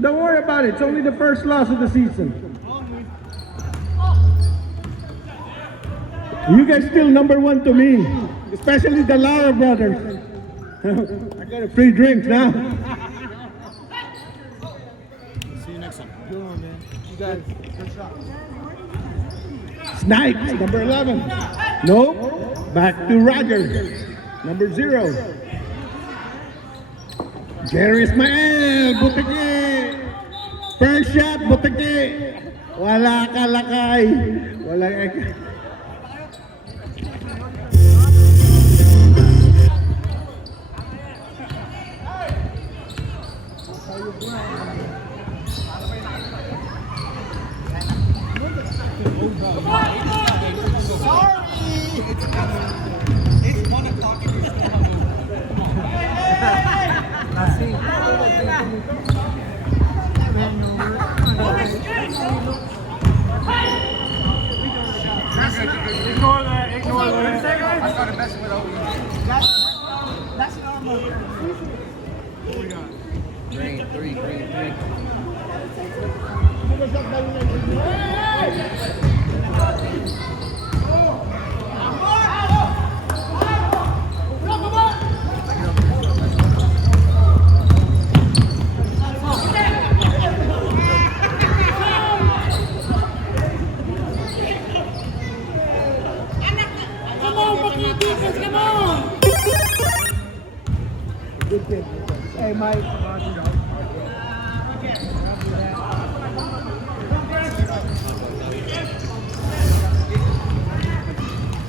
Don't worry about it. It's only the first loss of the season. You guys still number one to me, especially the Lara brothers. I got a free drink now. See you next time. Good one, man. You guys, good shot. Snipes, number 11. Nope. Back to Roger, number 0. Jerry Ismael, Butiki. First shot, Butiki. Wala ka lakay. Wala ka. Ignore that. I started messing with OE. That's normal. What we got? Green 3. Hey, Mike.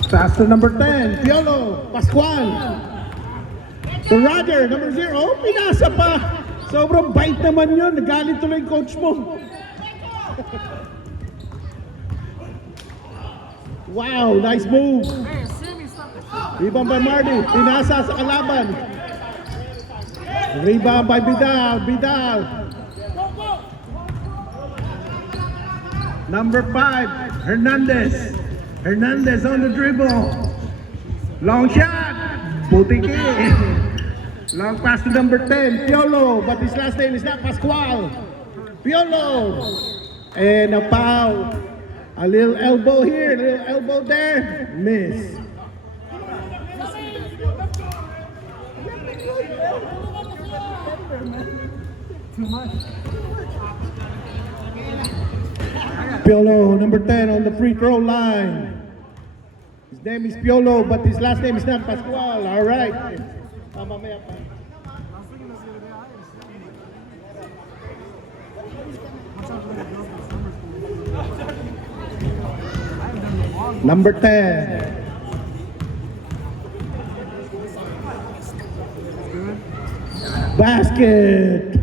Faster number 10, Piolo, Pascual. To Roger, number 0. Oh, pinasa pa. Sobrang bait naman yun. Nagalit tuloy yung coach mo. Wow, nice move. Rebound by Marty. Pinasa sa kalaban. Rebound by Vidal. Number 5, Hernandez. Hernandez on the dribble. Long shot. Butiki. Long pass to number 10, Piolo. But his last name is not Pascual. Piolo. And a foul. A little elbow here, a little elbow there. Miss. Too much. Piolo, number 10 on the free throw line. His name is Piolo, but his last name is not Pascual. All right. Number 10. Basket.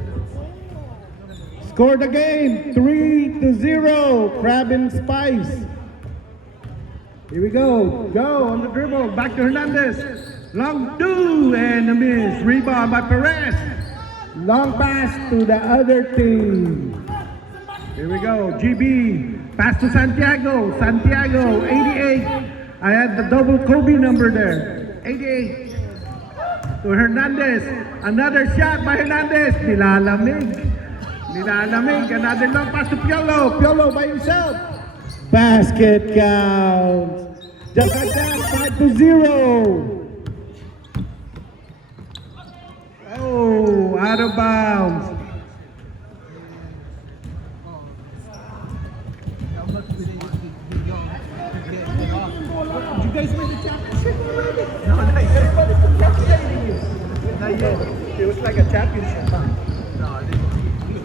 Scored the game 3-0. Crab and Spice. Here we go. Go on the dribble. Back to Hernandez. Long 2 and a miss. Rebound by Perez. Long pass to the other team. Here we go. GB. Pass to Santiago. Santiago, 88. I had the double Kobe number there. 88. To Hernandez. Another shot by Hernandez. Nilalamig. Another long pass to Piolo. Piolo by himself. Basket count. Just like that, 5-0. Oh, out of bounds. Did you guys win the championship already? No, not yet. What is the championship? Not yet. It was like a championship. No,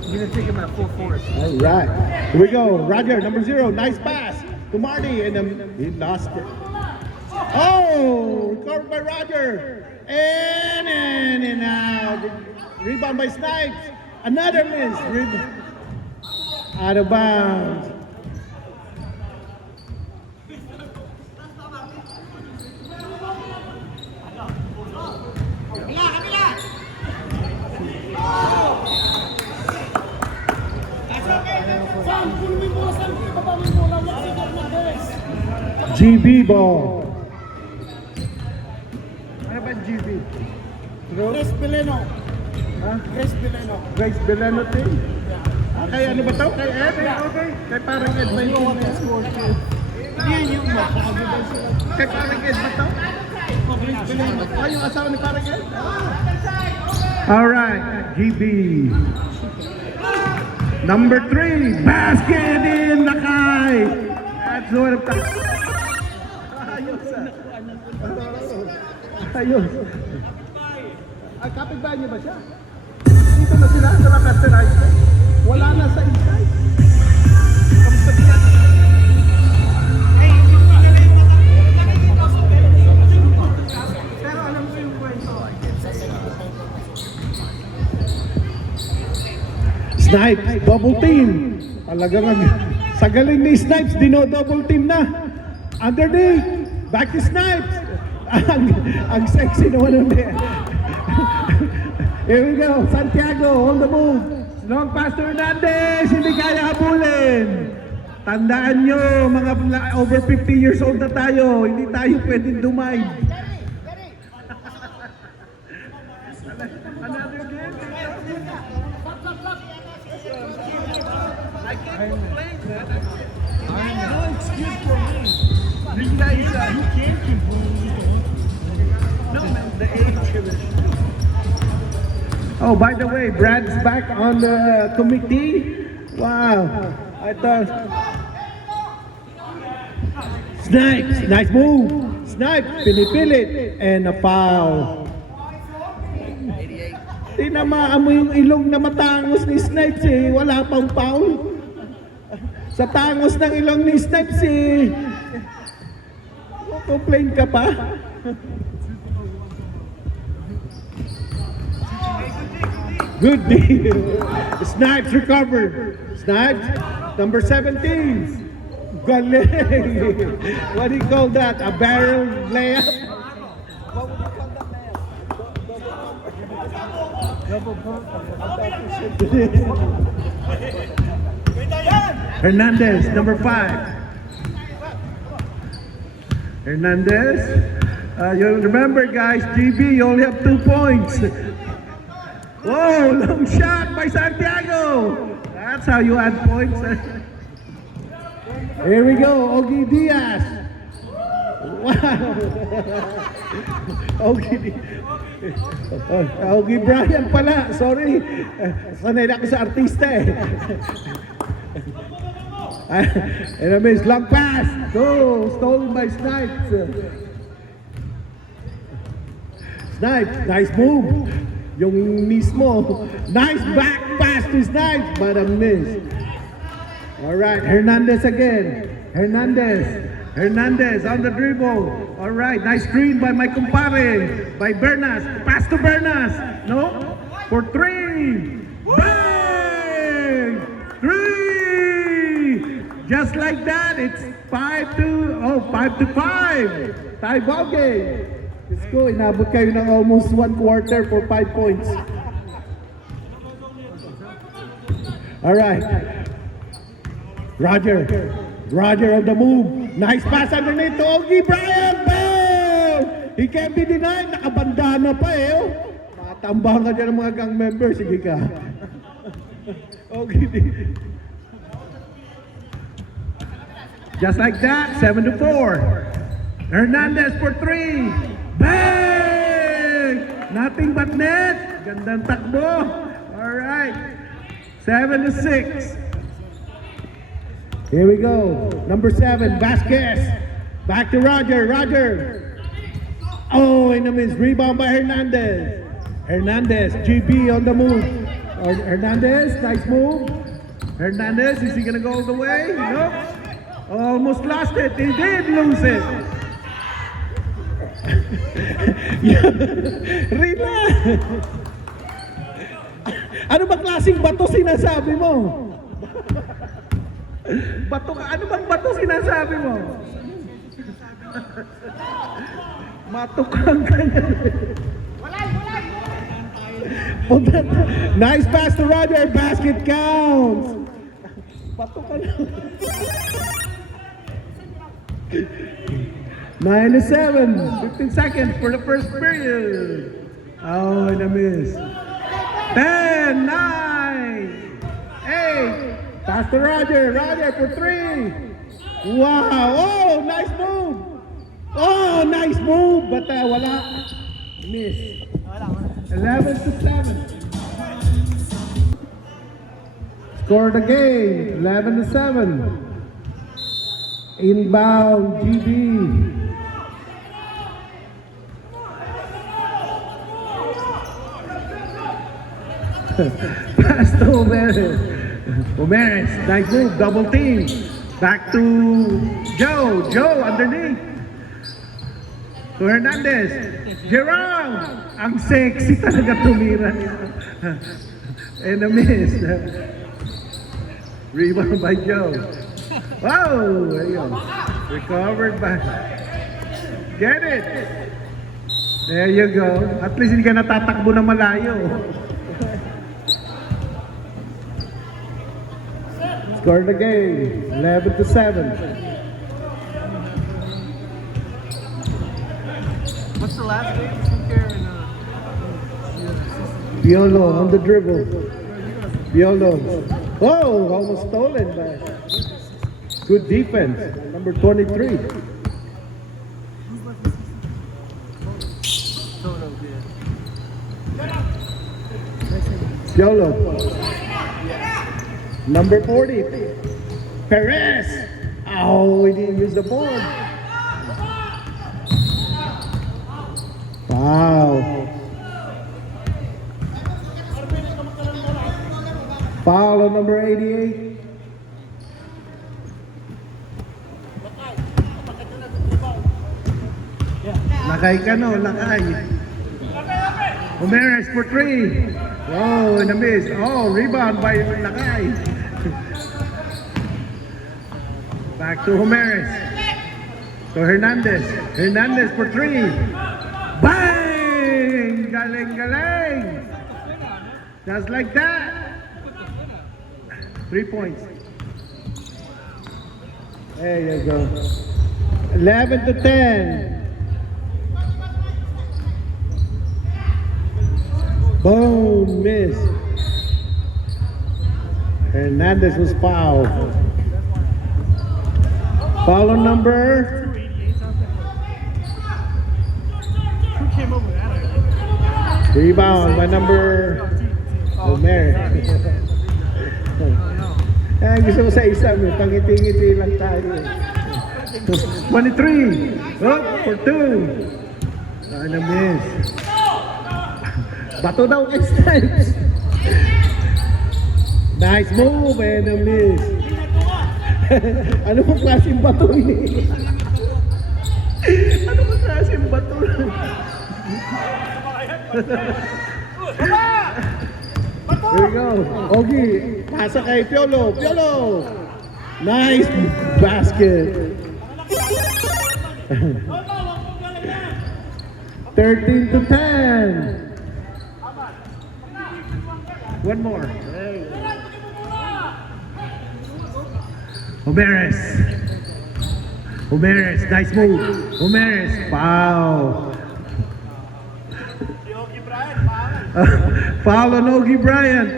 you didn't take him at full force. All right. Here we go. Roger, number 0. Nice pass to Marty. And he lost it. Oh, recovered by Roger. And out. Rebound by Snipes. Another miss. Rebound. Out of bounds. GB ball. Ano ba GB? Grace Bileno. Huh? Grace Bileno. Grace Bileno team? Yeah. Kay ano ba to? Kay Ed? Kay parang Ed ba yun? Kay parang Ed ba to? Oh, yung asawa ni parang Ed? Alright, GB. Number 3, basket in Nakay. That's what I'm talking about. Ayos. Ay, kapitbahay niyo ba siya? Dito na sila sa Lancaster High School. Wala na sa inside. Kamusta siya? Pero alam ko yung kwento. Snipes, double team. Talagang sa galing ni Snipes, dino-double team na. Underneath, back to Snipes. Ang sexy naman nun eh. Here we go, Santiago on the move. Long pass to Hernandez, hindi kaya habulin. Tandaan nyo, mga over 50 years old na tayo, hindi tayo pwedeng dumay. Another game? I can't complain, man. No excuse for me. This guy is, he can't complain. No, man, the age. Oh, by the way, Brad's back on the committee. Wow. I thought. Snipes, nice move. Snipes, pinipilit. And a foul. Tinamaan mo yung ilong na matangos ni Snipes eh. Wala pang foul. Sa tangos ng ilong ni Snipes eh. Complain ka pa? Good deal. Snipes recovered. Snipes, number 17. Galing. What do you call that? A barrel layup? What would you call that layup? Hernandez, number 5. Hernandez. You remember, guys, GB, you only have 2 points. Whoa, long shot by Santiago. That's how you add points. Here we go, Ogie Diaz. Wow. Ogie Brian pala, sorry. Sanay na ako sa artista eh. And I missed long pass. Go, stolen by Snipes. Snipes, nice move. Yung mismo, nice back pass to Snipes, but a miss. Alright, Hernandez again. Hernandez on the dribble. Alright, nice screen by my compadre, by Bernas. Pass to Bernas. No? For 3. Bang! 3! Just like that, it's 5 to 5. Tie ball game. Let's go, inabot kayo ng almost 1 quarter for 5 points. Alright. Roger on the move. Nice pass underneath to Ogie Brian. Bang! He can't be denied. Nakabandana pa eh. Oh. Matambang ka dyan ng mga gang members. Sige ka. Ogie. Just like that, 7 to 4. Hernandez for 3. Bang! Nothing but net. Gandang takbo. Alright. 7 to 6. Here we go. Number 7, Vasquez. Back to Roger. Oh, and a miss. Rebound by Hernandez. GB on the move. Hernandez, nice move. Hernandez, is he gonna go all the way? Nope. Almost lost it. He did lose it. Rina! Ano ba klaseng bato sinasabi mo? Bato ka? Ano bang bato sinasabi mo? Matukang ka na. Nice pass to Roger. Basket counts. Bato ka na. 9 to 7. 15 seconds for the first period. Oh, and a miss. 10, 9, 8, Pass to Roger. Roger for three. Wow. Oh, nice move. Oh, nice move. But wala. Miss. 11-7. Score the game. 11-7. Inbound GB. Pass to Omeres. Omeres, nice move, double team. Back to Joe. Joe underneath. To Hernandez. Jerome! Ang sexy talaga tumira nito. And a miss. Rebound by Joe. Wow! Ayun. Recovered by... Get it! There you go. At least hindi ka natatakbo na malayo. Score the game, 11-7. What's the last game? Sinclair and Piolo on the dribble. Piolo. Oh, almost stolen by. Good defense. Number 23. Piolo. Number 40. Perez. Oh, we didn't use the board. Wow. Foul on number 88. Lakay ka no, lakay. Omeres for three. Oh, and a miss. Oh, rebound by Lakay. Back to Omeres. To Hernandez. Hernandez for three. Bang! Galing, galing. Just like that. 3 points. There you go. 11-10. Boom, miss. Hernandez was fouled. Foul on number. who came over that? Rebound by number. Omer. Eh, gusto mo sa isa mo, pangiti-ngiti lang tayo. 23. Oh, for two. Ano miss? Bato daw kay Snipes. Nice move and a miss. Ano pong klaseng bato yun? Ano pong klaseng bato? Here we go. Ogie, pasa kay Piolo. Piolo! Nice basket. 13-10. One more. Omeres. Omeres, nice move. Omeres, foul. Foul on Ogie Bryant.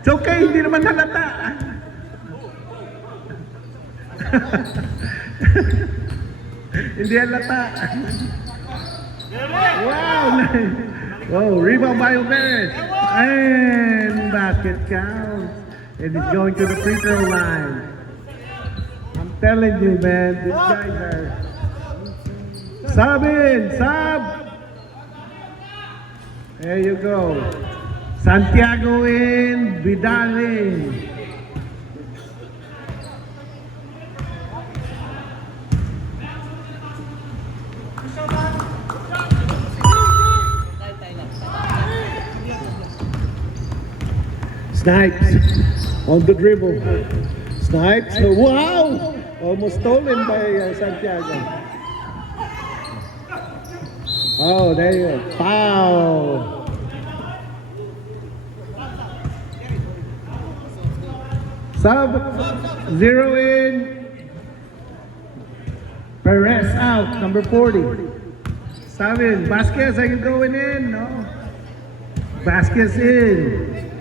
It's okay, hindi naman halata. Hindi halata. Wow, nice. Whoa, rebound by Omeres. And basket counts. And it's going to the free throw line. I'm telling you, man, these guys are... Sub in, sub! There you go. Santiago in, Vidal in. Snipes on the dribble. Snipes, wow! Almost stolen by Santiago. Oh, there you go. Foul. Sub, 0 in. Perez out, number 40. Sub in. Vasquez, are you going in? No. Vasquez in.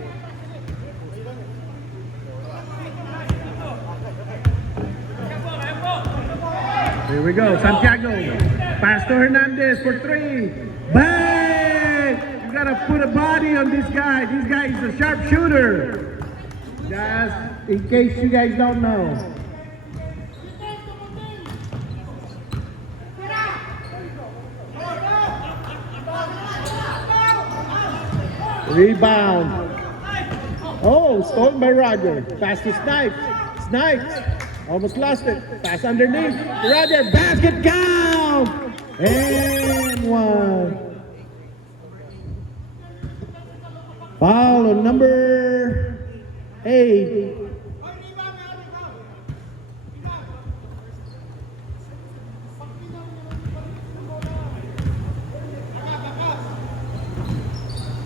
Here we go. Santiago. Pass to Hernandez for 3. Bang! You gotta put a body on this guy. This guy is a sharpshooter. Just in case you guys don't know. Rebound. Oh, stolen by Roger. Pass to Snipes. Snipes. Almost lost it. Pass underneath. Roger. Basket count. And 1. Foul on number 8.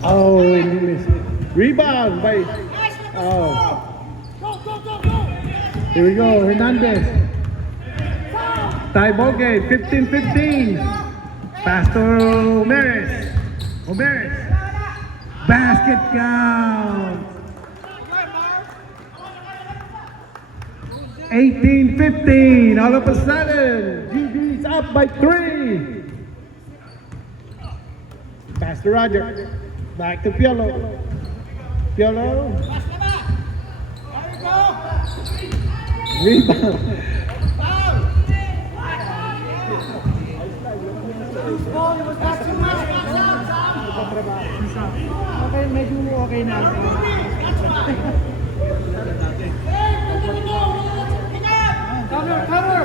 Oh, he missed. Rebound by. Oh. Here we go, Hernandez. Tie ball game, 15-15. Pass to Omeres. Omeres. Basket count. 18-15. All of a sudden, GB's up by 3. Pass to Roger. Back to Piolo. Piolo. Rebound. Okay, medyo okay na. Cover!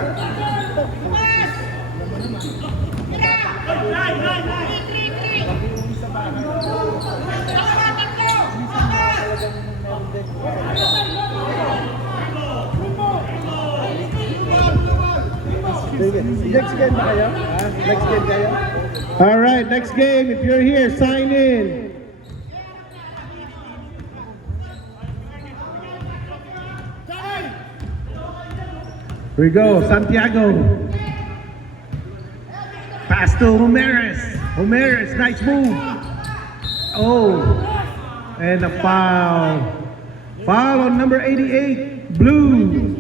Next game ba kayo? Next game kayo? Alright, next game. If you're here, sign in. Here we go, Santiago. Pass to Homeres. Homeres, nice move. Oh, and a foul. Foul on number 88, Blue.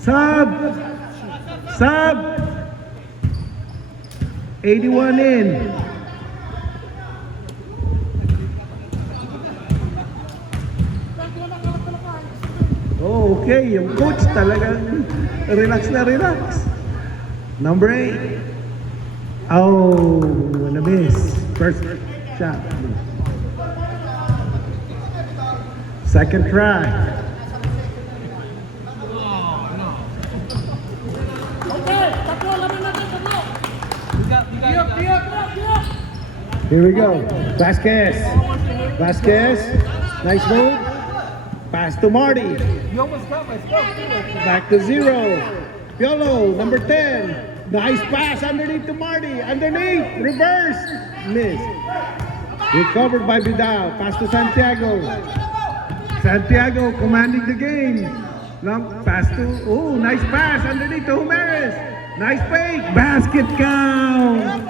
Sub. 81 in. Oh, okay. Yung coach talagang relax na relax. Number 8. Oh, na miss. First shot. Second try. Here we go. Vasquez. Vasquez. Nice move. Pass to Marty. Back to 0. Piolo, number 10. Nice pass underneath to Marty. Underneath. Reverse. Miss. Recovered by Vidal. Pass to Santiago. Santiago commanding the game. Long pass to. Oh, nice pass underneath to Homeres. Nice fake. Basket count.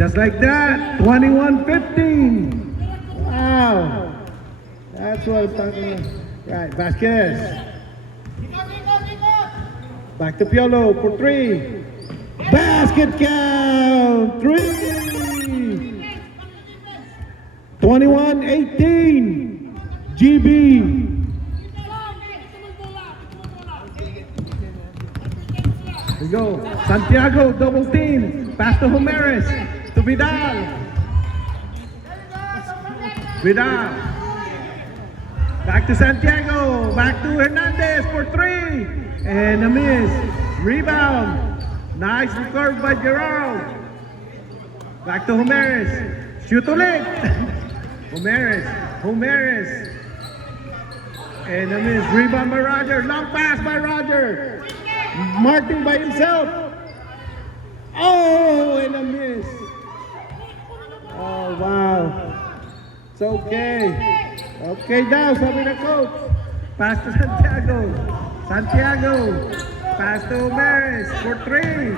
Just like that. 21-15. Wow. That's what I'm talking about. Right, Vasquez. Back to Piolo for 3. Basket count. 3. 21-18. GB. Here we go. Santiago double team. Pass to Homeres. To Vidal. Vidal. Back to Santiago. Back to Hernandez for 3. And a miss. Rebound. Nice recovery by Gerald. Back to Homeres. Shoot ulit. Homeres. And a miss. Rebound by Roger. Long pass by Roger. Martin by himself. Oh, and a miss. Oh, wow. It's okay. Okay daw, sabi na coach. Pass to Santiago. Pass to Homeres for 3.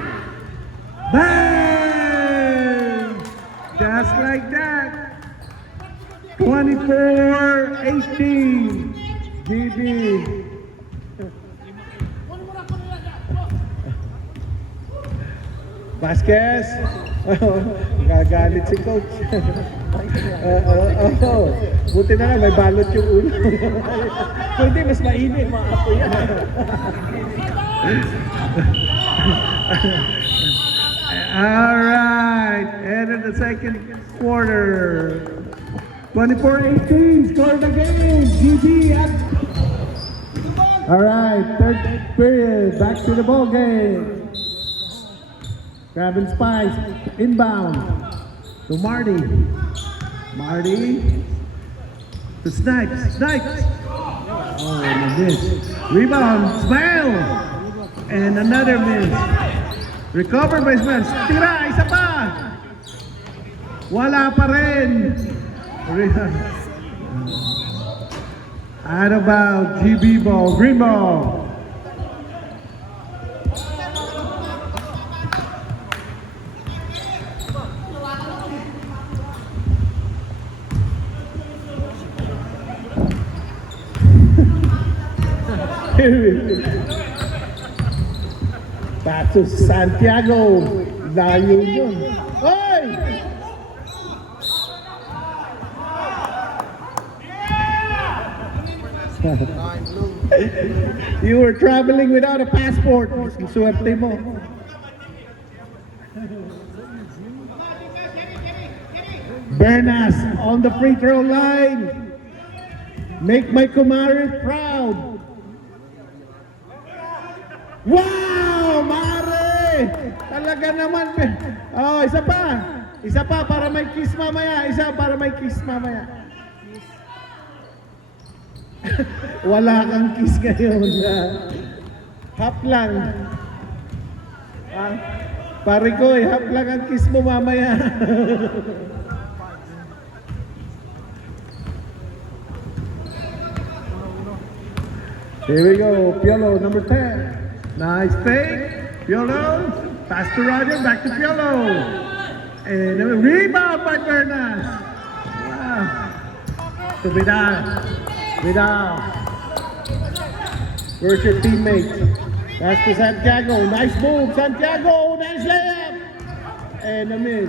Bang! Just like that. 24-18. GB. Vasquez. Gagalit si coach. Buti na lang, may balot yung ulo. Kung hindi, mas mainit mga apo yan. Alright, end of the second quarter. 24-18, score the game. GG at... Alright, third period, back to the ball game. Crab and Spice, inbound to Marty. Marty to Snipes. Snipes. Oh, and a miss. Rebound, Smile. And another miss. Recover by Smile. Tira, isa pa. Wala pa rin. Out of bounds, GB ball, green ball. Back to Santiago. Layo yun. Oy! You were traveling without a passport. Suwerte mo. Bernas on the free throw line. Make my Kumari proud. Wow, Mare! Talaga naman. Oh, isa pa. Isa pa para may kiss mamaya. Isa para may kiss mamaya. Wala kang kiss ngayon. Hap lang. Pare ko, hap lang ang kiss mo mamaya. Here we go, Piolo, number 10. Nice fake. Piolo, pass to Roger, back to Piolo. And a rebound by Bernas. Wow. To Vidal. Vidal. Where's your teammate? Pass to Santiago. Nice move, Santiago. Nice layup. And a miss.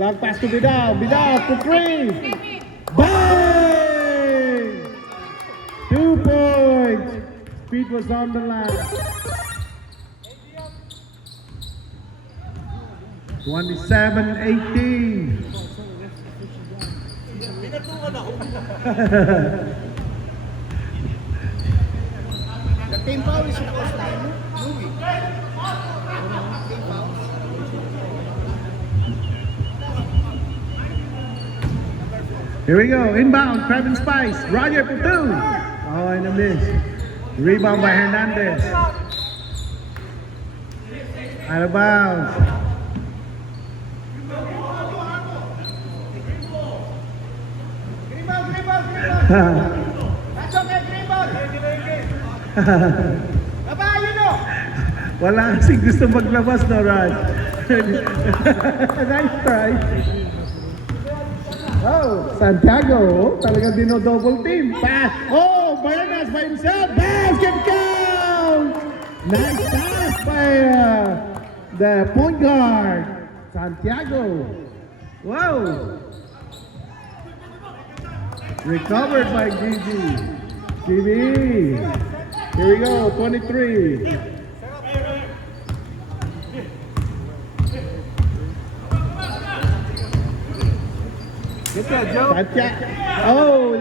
Long pass to Vidal. Vidal for three. Bang! 2 points. Speed was on the line. 27-18. Team foul is supposed to movie. Team foul. Here we go. Inbound. Crab and Spice. Roger for two. Oh, and a miss. Rebound by Hernandez. Out of bounds. That's okay, green ball. Baba, you know. Wala kasi gusto maglabas, no, Raj? Nice try. Oh, Santiago. Talagang dino-double team. Pass. Oh, Bernas by himself. Basket count. Nice pass by the point guard, Santiago. Wow. Recovered by Gigi. Gigi. Here we go, 23. Get that, Joe. Oh,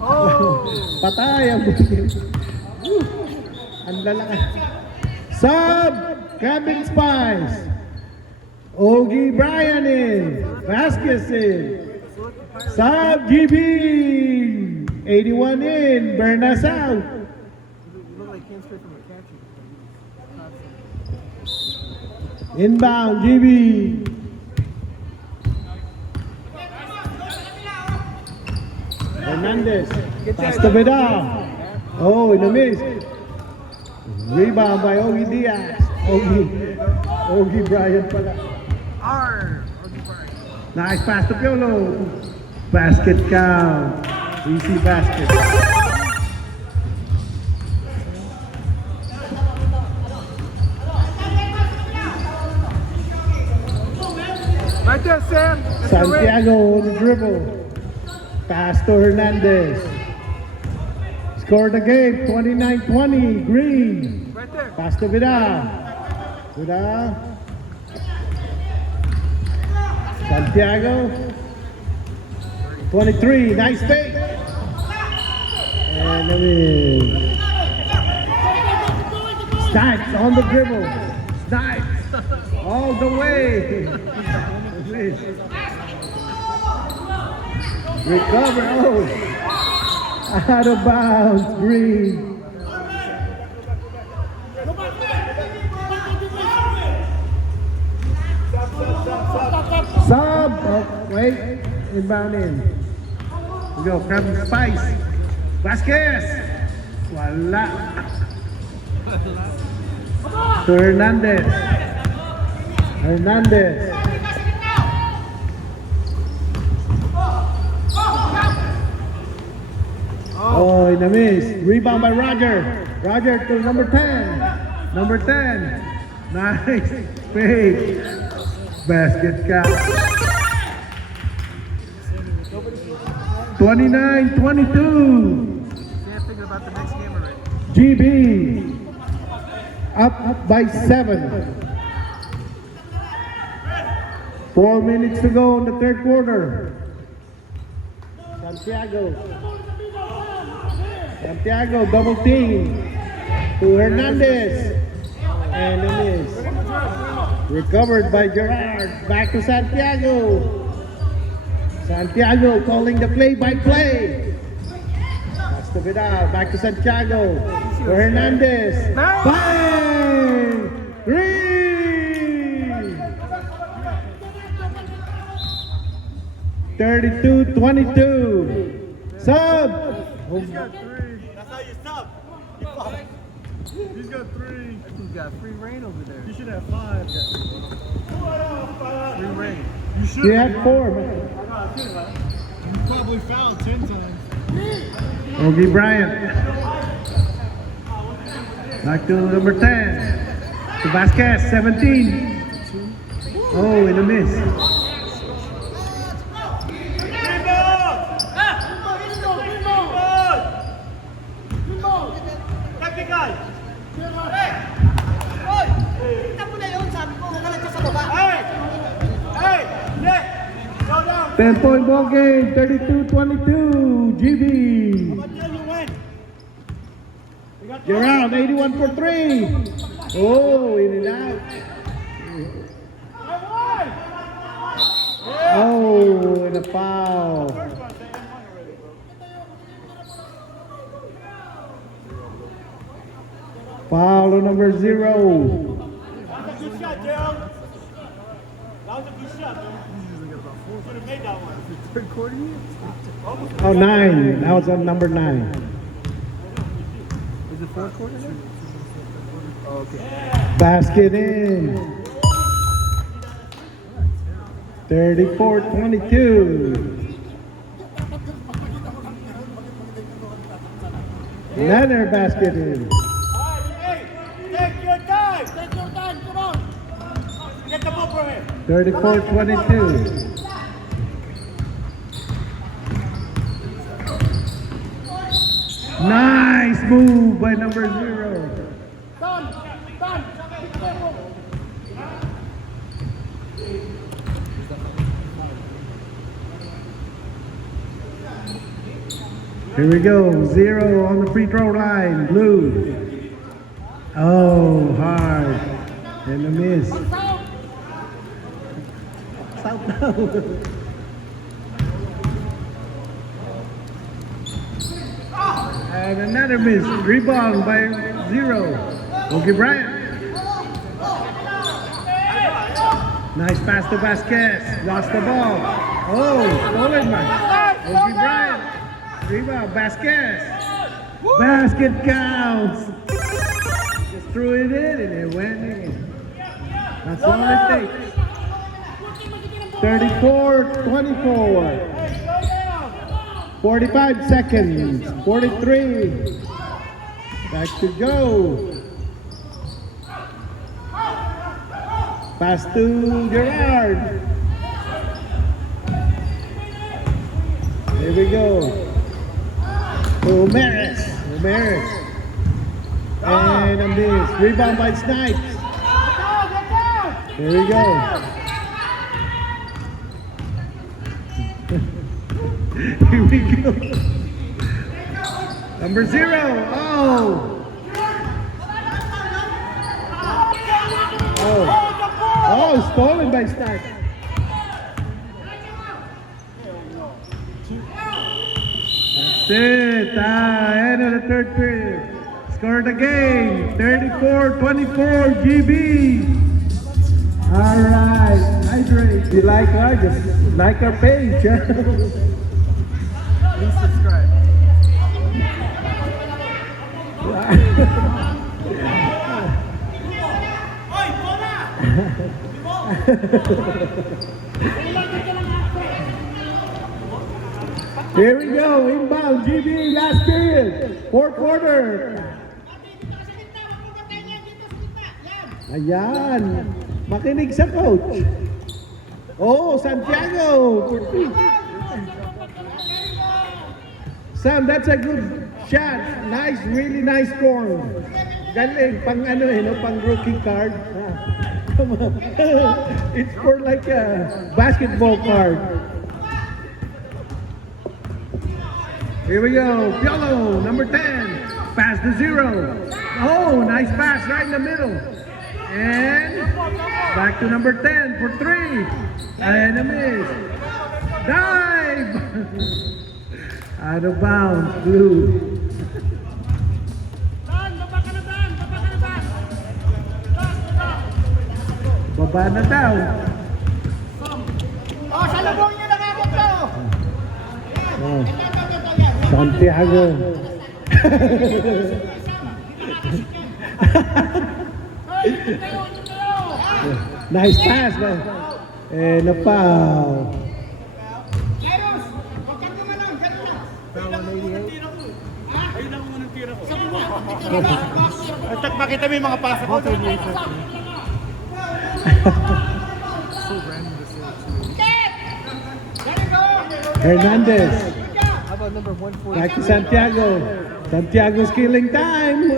Oh. patay ang bukin. Ang lalaki. Sub, Cabin Spice. Ogie Bryan in. Vasquez in. Sub, GB. 81 in. Bernas out. Inbound, GB. Hernandez. Pass to Vidal. Oh, in the miss. Rebound by Ogie Diaz. Ogie Bryan pala. Ogie Bryan. Nice pass to Piolo. Basket count. Easy basket. Right there, Sam. That's your red. Santiago on the dribble. Pass to Hernandez. Score the game, 29-20, green. Right there. Pass to Vida. Vida. Santiago. 23, nice fake. And then Snipes on the dribble. Snipes all the way. Recover. Oh, out of bounds. Green. Sub. Oh, wait. Inbound in. We go. Crab and Spice. Vasquez. Wala. To Hernandez. Hernandez. Oh, in the miss. Rebound by Roger. Roger to number 10. Number 10. Nice. Fake. Basket count. 29-22. Can't think about the next game already. GB. Up by 7. 4 minutes to go in the third quarter. Santiago double team to Hernandez. And it is recovered by Gerard. Back to Santiago. Santiago calling the play-by-play. That's the Vidal. Back to Santiago. To Hernandez. Bang! Three! 32-22. Sub! He's got 3. That's how you sub. He's got 3. He's got free reign over there. You should have 5. Free reign. You should. You had 4, man. You probably fouled 10 times. Ogie Bryant. Back to number 10. To Vasquez, 17. Oh, in a miss. Technical. 10-point ball game, 32-22, GB. Gerald, 81 for 3. Oh, in and out. Oh, and a foul. Foul on number 0. That was a good shot, Gerald. That was a good shot, man. Should have made that one. Third quarter here? Oh, 9. That was on number 9. Is it fourth quarter now? Oh, okay. Basket in. 34-22. Another basket in. Hey, take your time. Take your time. Come on. Get the ball from him. 34-22. Nice move by number 0. Done. Here we go. 0 on the free throw line. Blue. Oh, hard. And a miss. South now. And another miss. Rebound by 0. Ogie Bryant. Nice pass to Vasquez. Lost the ball. Oh, stolen by Ogie Bryant. Rebound, Vasquez. Basket counts. Just threw it in and it went in. That's all it takes. 34-24. 45 seconds. 43. Back to Joe. Pass to Gerard. Here we go. Umeres. And a miss. Rebound by Snipes. Here we go. Here we go. Number 0. Oh, stolen by Snipes. That's it. End of the third period. Score the game. 34-24 GB. All right. Hydrate. If you like our, just like our page. Please subscribe. Here we go. Inbound. GB. Last period. Fourth quarter. Ayan. Makinig sa coach. Oh, Santiago. Sam, that's a good shot. Nice, really nice score. Galing, pang ano pang rookie card. Come on. It's for like a basketball card. Here we go. Piolo, number 10. Pass to 0. Oh, nice pass right in the middle. And back to number 10 for 3. And a miss. Dive! Out of bounds, Blue. Baba na daw. Salubong niyo na agad to. Oh. Santiago. Nice pass, man. And a foul. At makita mo yung mga pasa ko. Hernandez. How about number 140? Back to Santiago. Santiago's killing time.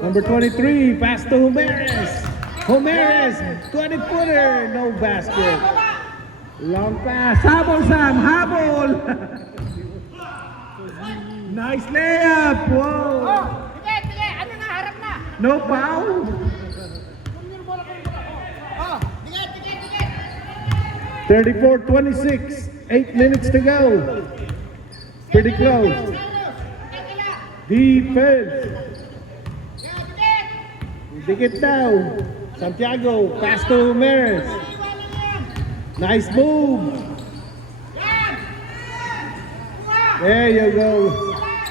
Number 23, pass to Humeres. Humeres, 20-footer, no basket. Long pass. Habol, Sam, habol. Nice layup. Whoa. Sige, ano na, harap na. No foul. Sige. 34-26. 8 minutes to go. Pretty close. Defense. Dikit daw. Santiago, pass to Humeres. Nice move. There you go.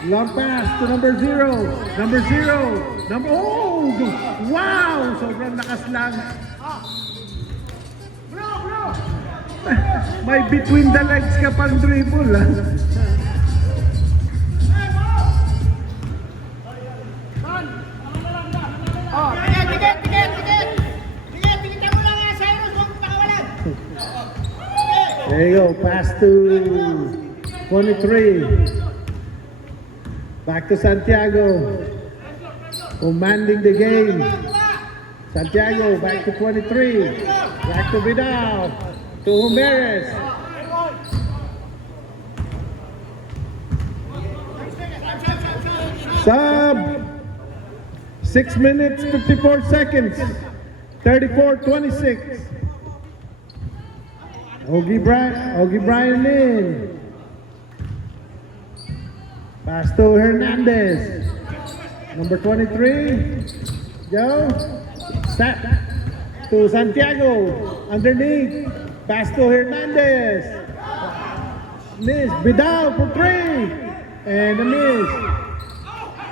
Long pass to number 0. Number 0. Oh! Wow! Sobrang lakas lang. May between the legs ka pang dribble, ha? There you go, pass to 23. Back to Santiago. Commanding the game. Santiago, back to 23. Back to Vidal. To Humeres. Sub. 6 minutes, 54 seconds. 34-26. Ogie Bryan in. Pass to Hernandez. Number 23. Joe. Step to Santiago. Underneath. Pass to Hernandez. Miss. Vidal for 3. And a miss.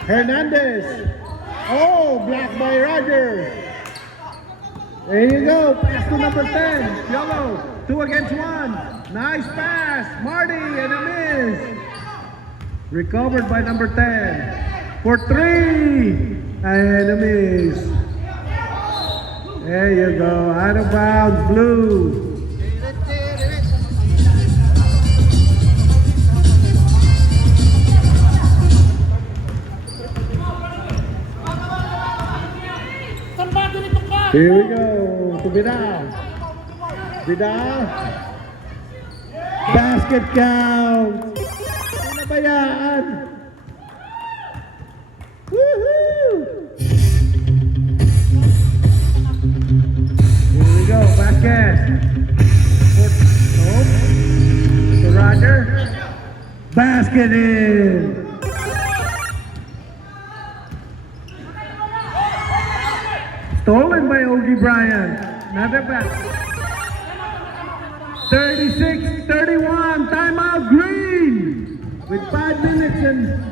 Hernandez. Oh, blocked by Roger. There you go. Pass to number 10. Yellow. 2 against 1. Nice pass. Marty and a miss. Recovered by number 10. For 3. And a miss. There you go. Out of bounds, Blue. Here we go to Vidal. Vidal. Basket count. Ano ba yan? Woohoo! Here we go, basket. Nope. To Roger. Basket in. Stolen by Ogie Bryant. Another back. 36-31. Timeout Green. With 5 minutes and...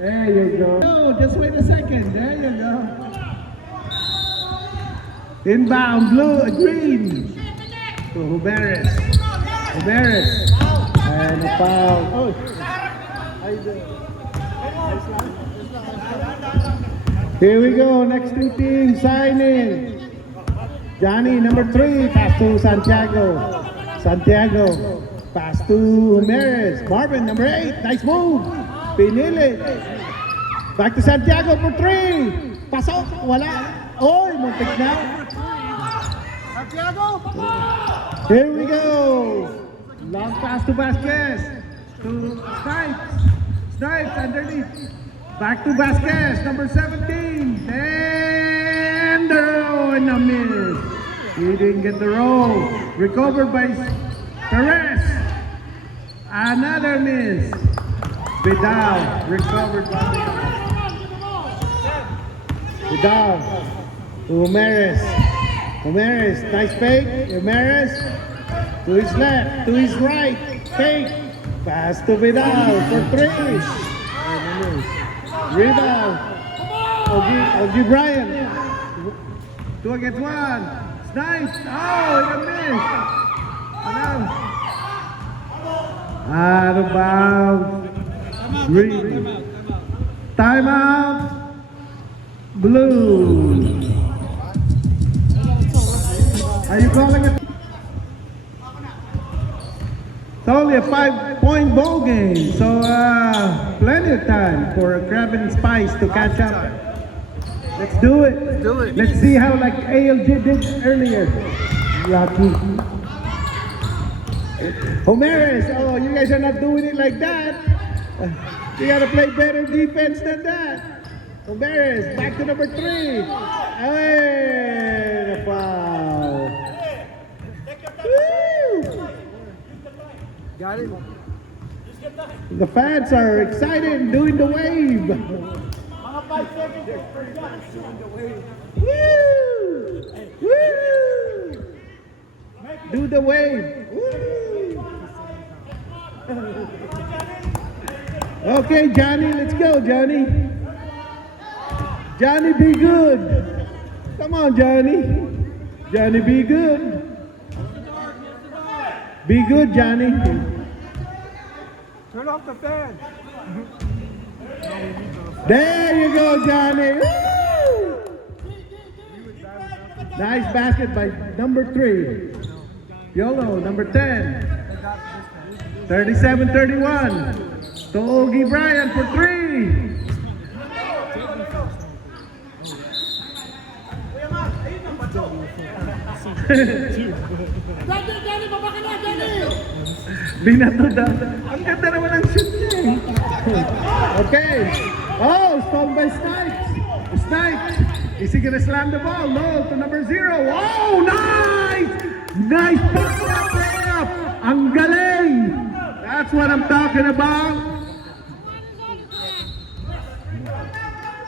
There you go. No, just wait a second. There you go. Inbound blue, green. To Huberes. Huberes. And a foul. Oh. How you doing? Here we go, next two teams signing. Johnny, number 3, pass to Santiago. Santiago, pass to Humeres. Marvin, number 8, nice move. Pinili. Back to Santiago for 3. Pasok, wala. Oy, muntik na. Santiago! Here we go. Long pass to Vasquez. To Snipes. Snipes underneath. Back to Vasquez, number 17. And the roll and a miss. He didn't get the roll. Recovered by Perez. Another miss. Vidal recovered by Vidal. Humeres. Humeres, nice fake. Humeres to his left, to his right. Fake. Pass to Vidal for 3. Rebound. Ogie Bryant. 2 against 1. Snipes. Oh, and a miss. Out of bounds. Green. Timeout. Blue. Are you calling it? It's only a 5-point ball game, so plenty of time for Crab and Spice to catch up. Let's do it. Let's do it. Let's see how like ALG did earlier. Rocky. Homeres, oh, you guys are not doing it like that. You gotta play better defense than that. Homeres, back to number 3. Away, the foul. Woo! Got it? The fans are excited and doing the wave. Mga 5 seconds. Woo! Woo! Do the wave. Woo! Okay, Johnny, let's go, Johnny. Johnny, be good. Come on, Johnny. Johnny, be good. Be good, Johnny. Turn off the fan. There you go, Johnny. Woo! Nice basket by number 3. Yolo, number 10. 37-31. To Ogie Bryant for 3. Johnny, baba ka na, Johnny! Binato daw. Ang ganda naman ang shoot niya eh. Okay. Oh, stolen by Snipes. Snipes. Is he gonna slam the ball? No, to number 0. Oh, nice! Nice pop-up layup! Ang galing! That's what I'm talking about.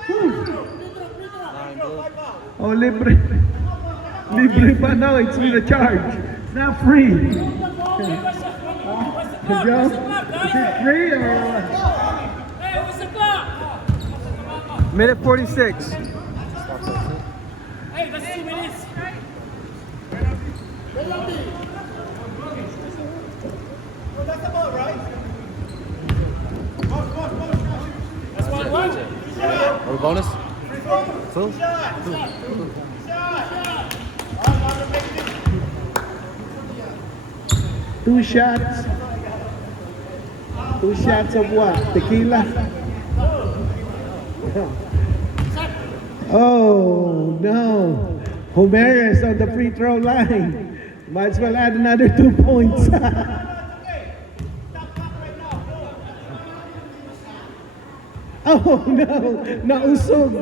Whew. Oh, libre. Libre pa now. It's with a charge. It's not free. Joe, is it free or what? Hey, what's the clock? Minute 46. Hey, that's 2 minutes. That's the ball, right? That's one watch it. Or bonus? Full? Two shots. 2 shots of what? Tequila? Oh, no. Homeres on the free throw line. Might as well add another 2 points. Oh no, nausog.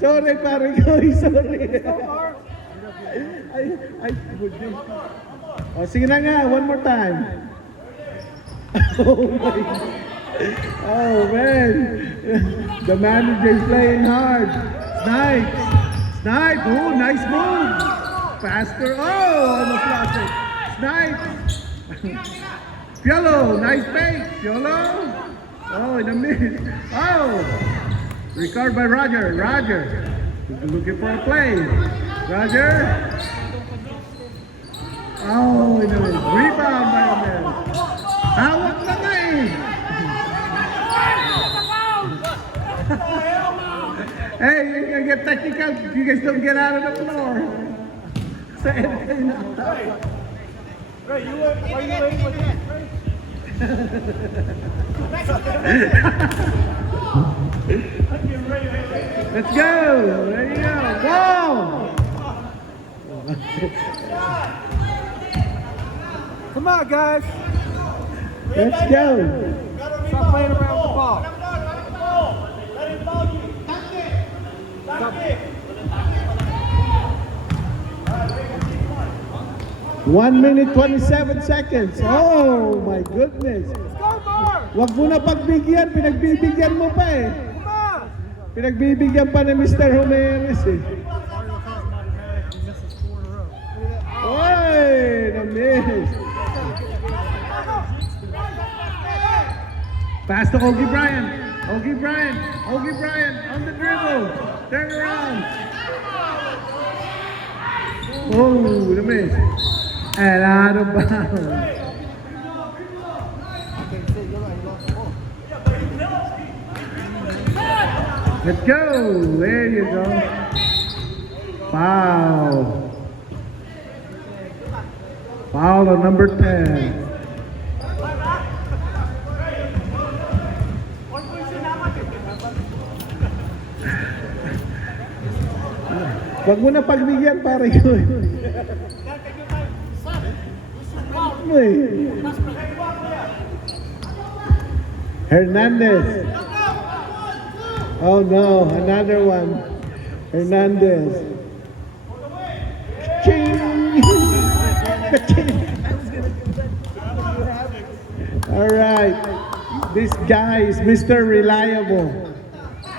Sorry pare ko, sorry. Oh, sige na nga, one more time. Oh my. Oh man. The manager's playing hard. Snipe. Snipe. Oh, nice move. Faster. Oh, on the flasher. Snipe. Piolo, nice fake. Piolo. Oh, in the mid. Oh. Recovered by Roger. Roger. Looking for a play. Roger. Oh, in the mid. Rebound by Omer. Hawak na nga eh. Hey, you can get technical. You guys don't get out of the floor. Sa na. Ray, are you waiting for that? Let's go. There you go. Go. Come on, guys. Let's go. Stop playing around with the ball. 1 minute 27 seconds. Oh my goodness. Go, Mark. Wag mo na pagbigyan, pinagbibigyan mo pa eh. Come on. Pinagbibigyan pa ni Mr. Homeres eh. Oy, na-miss. Pass to Ogie Bryant. Ogie Bryant. Ogie Bryant on the dribble. Turn around. Oh, na-miss. And out of bounds. Let's go. There you go. Foul. Foul on number 10. Wag mo na pagbigyan pare ko. Hernandez. Oh no, another one. Hernandez. Ching. All right. This guy is Mr. Reliable.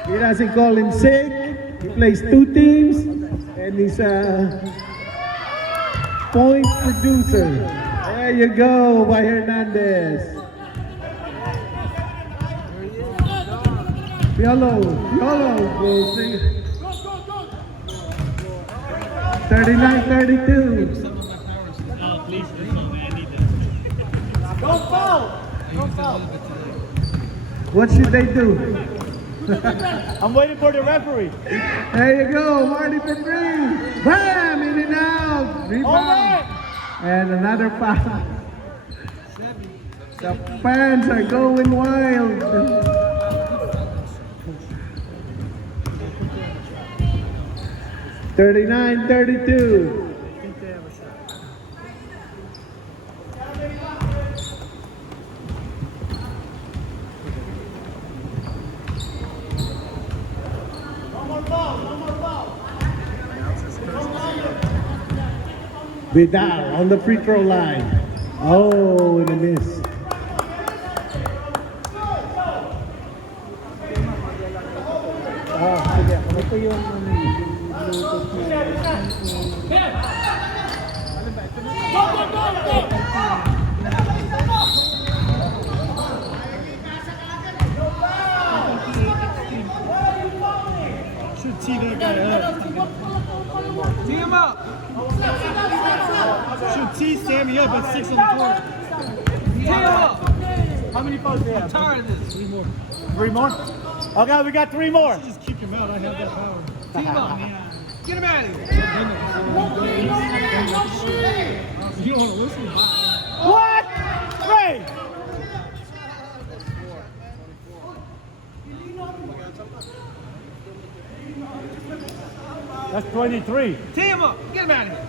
He doesn't call in sick. He plays 2 teams and he's a point producer. There you go by Hernandez. Piolo goes 39-32. Don't foul. Don't foul. What should they do? I'm waiting for the referee. There you go, Marty for 3. Bam! In and out. Rebound. And another foul. The fans are going wild. $39-32. Vidal on the free throw line. Oh, and a miss. Ito yung Should tee that guy up. Tee him up. Should tee Sammy up at 6 on the court. Tee him up. How many fouls do you have? I'm tired of this. 3 more. 3 more? Okay, we got 3 more. Just kick him out. I have that power. Tee him up. Get him out of here. You don't want to listen. What? Ray! That's 23. Tee him up. Get him out of here.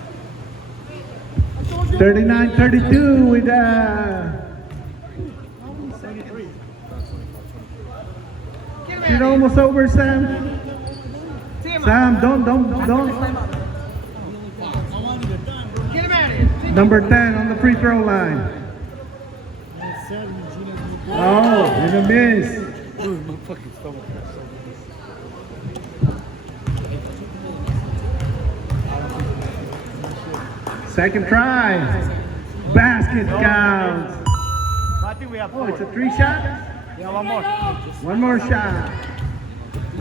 39-32 with It's almost over, Sam. Sam, don't. Get him out of here. Number 10 on the free throw line. Oh, and a miss. My fucking stomach. Second try. Basket counts. I think we have Oh, four. it's a 3 shot? Yeah, one more. One more shot.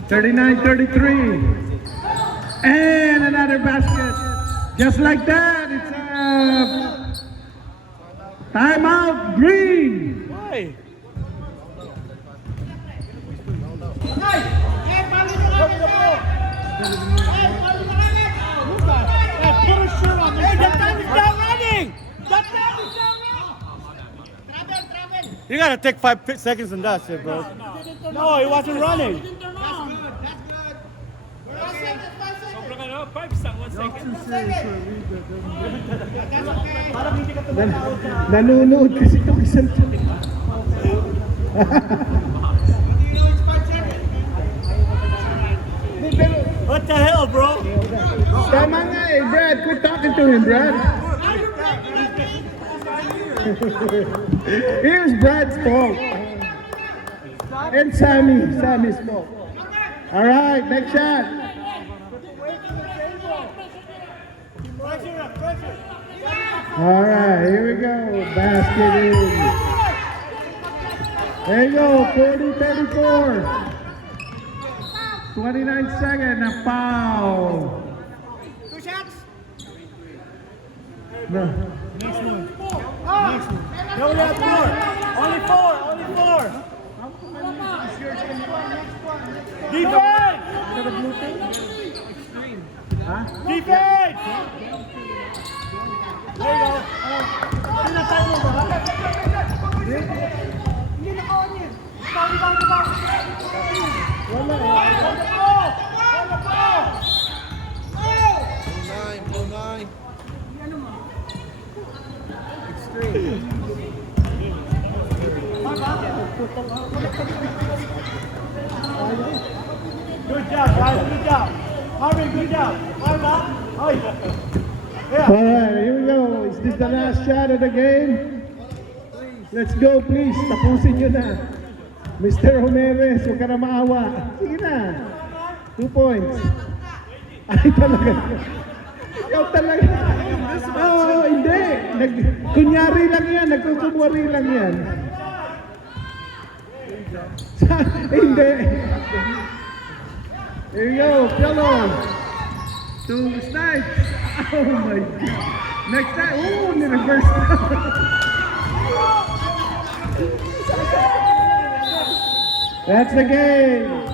39-33. And another basket. Just like that, it's a timeout, Green. Why? You gotta take 5 seconds and that's it, bro. No, he wasn't running. Sobrang ano, 5 sang 1 second. Nanonood kasi itong isang What the hell, bro? Tama nga eh, Brad. Quit talking to him, Brad. Here's Brad's fault. And Sammy's fault. All right, next shot. All right, here we go. Basket in. There you go, 40-34. 29 seconds, a foul. 2 shots. No. No, we have 4. Only 4. Defense! Huh? Defense! There you go. Pinatay mo ba? Hindi naka-on yun. Wala eh. Blue 9. Good job, guys. Good job. Marvin, good job. Marvin, oh, yeah. All right, here we go. Is this the last shot of the game? Let's go, please. Tapusin nyo na. Mr. Jimenez, huwag ka na maawa. Sige na. 2 points. Ay, talaga. Ikaw talaga. Oo, hindi. Kunyari lang yan. Nagkukumwari lang yan. Hindi. Here you go. Pillow. 2 snipes. Oh my God. Next time. Ooh, ni-reverse na. That's the game.